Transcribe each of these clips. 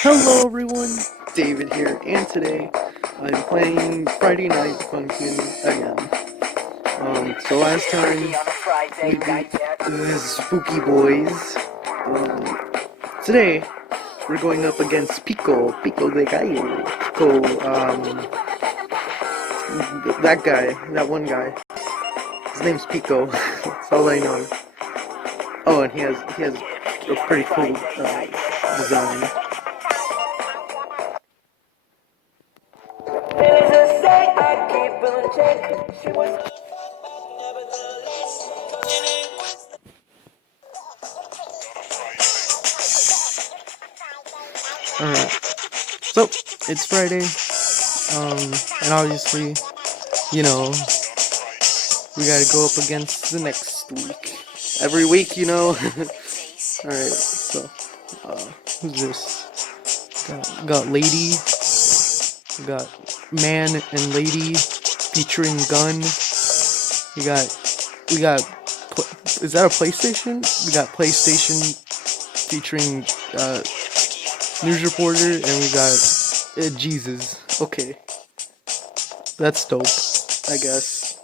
Hello everyone, David here, and today I'm playing Friday Night Funkin' again. So last time we beat the Spooky Boys. Today we're going up against Pico the Gallo. That guy, that one guy. His name's Pico. That's all I know. Oh, and he has a pretty cool design. Alright, so it's Friday, and obviously, you know, we gotta go up against the next week. Every week, you know. Alright, so, who's this? Got lady, got man and lady featuring gun. We got, is that a PlayStation? We got PlayStation featuring, news reporter, and we got Jesus. Okay, that's dope, I guess.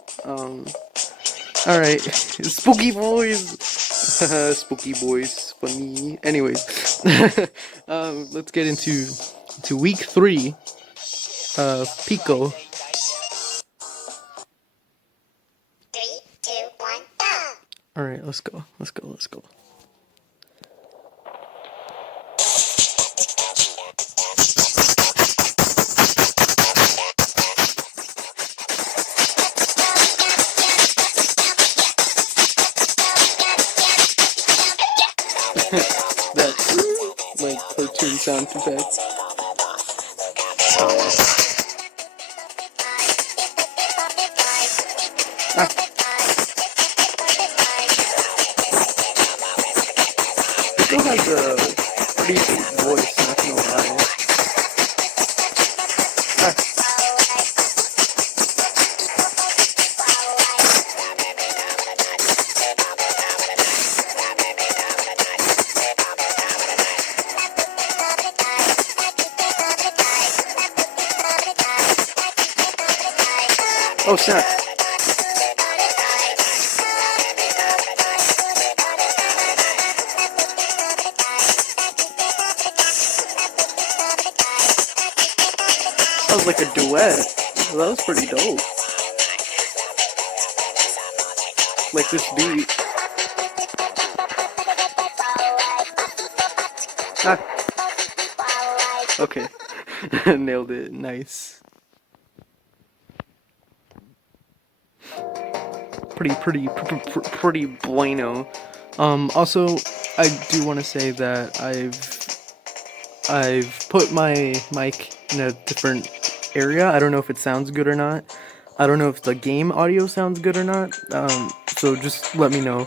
Alright, spooky boys. Spooky boys, funny. Anyways, let's get into week 3. Pico. 3, 2, 1, go! Alright, let's go. That's like cartoon sound effect. Ah. Pico has a pretty deep voice, not gonna lie. Ah. Oh snap. That was like a duet. That was pretty dope. Like this beat. Ah. Okay. Nailed it. Nice. Pretty bueno. Also, I do want to say that I've put my mic in a different area. I don't know if it sounds good or not. I don't know if the game audio sounds good or not. So just let me know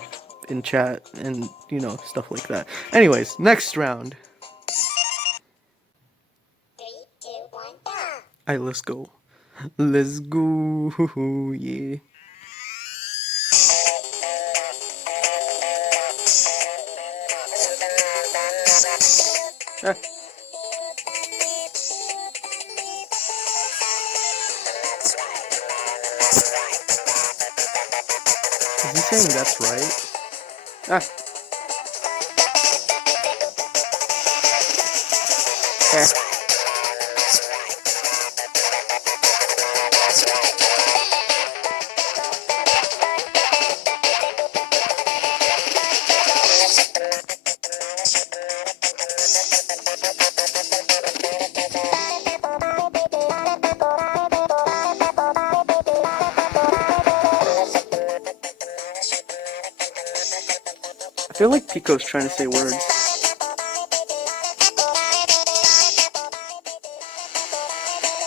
in chat and, you know, stuff like that. Anyways, next round. 3, 2, 1, go! Alright, let's go. Let's go. Yeah. Ah. Is he saying that's right? Ah. Eh. I feel like Pico's trying to say words.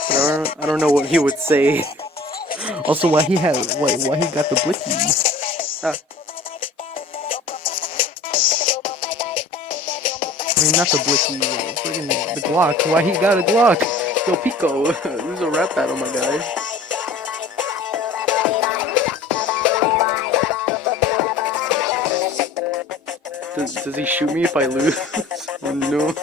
But I don't know what he would say. Also, why he got the blicky? Ah. I mean, not the blicky, friggin' the Glock. Why he got a Glock? Yo, Pico, this is a rap battle, my guy. Does he shoot me if I lose? Oh, no.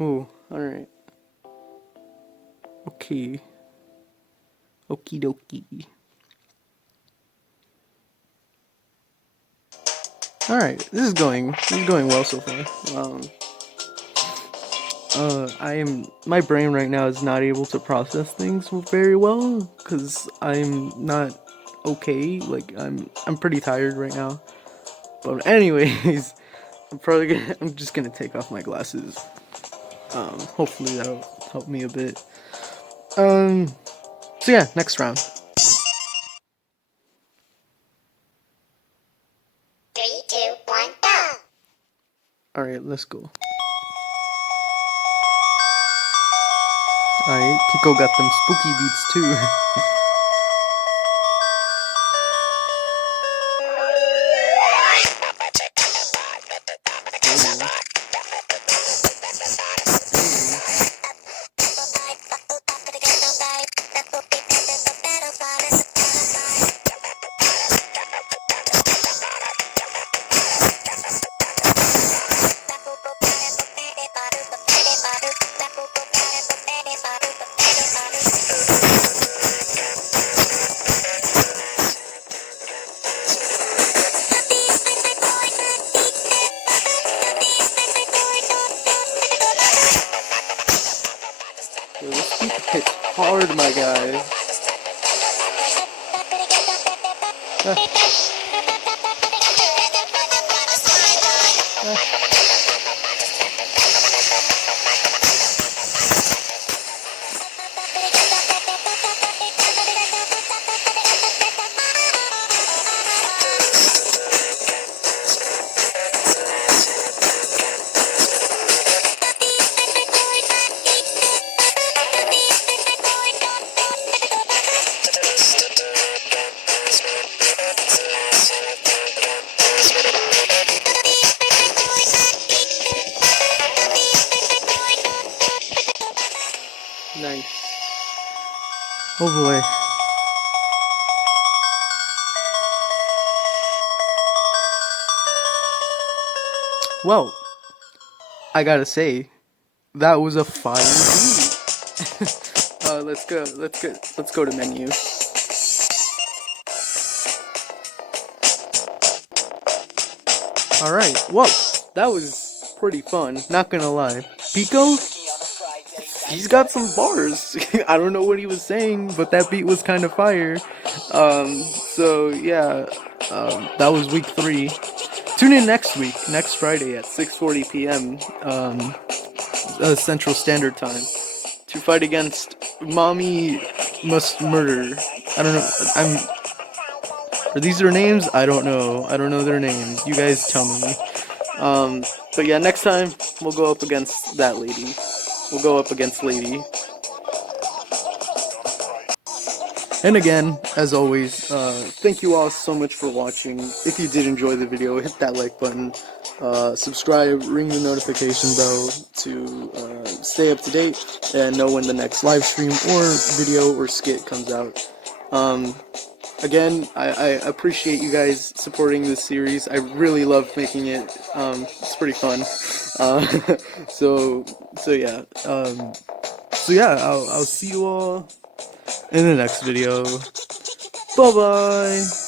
Oh, alright. Okay. Okie dokie. Alright, this is going well so far. My brain right now is not able to process things very well because I'm not okay. Like I'm pretty tired right now. But anyways, I'm just gonna take off my glasses. Hopefully that'll help me a bit. So yeah, next round. 3, 2, 1, go! Alright, let's go. Alright, Pico got them spooky beats too. Yo, this beat hits hard, my guy. Nice. Oh boy. Well, I gotta say, that was a fire beat. Let's go to menu. Alright, well, that was pretty fun, not gonna lie. Pico, he's got some bars. I don't know what he was saying, but that beat was kind of fire. So yeah, that was week 3. Tune in next week, next Friday at 6:40 p.m. Central Standard Time to fight against Mommy Must Murder. I don't know. Are these their names? I don't know. I don't know their names. You guys tell me. But yeah, next time we'll go up against that lady. We'll go up against Lady. And again, as always, thank you all so much for watching. If you did enjoy the video, hit that like button, subscribe, ring the notification bell to stay up to date and know when the next live stream or video or skit comes out. Again, I appreciate you guys supporting this series. I really love making it. It's pretty fun. So yeah. I'll see you all in the next video. Bye bye.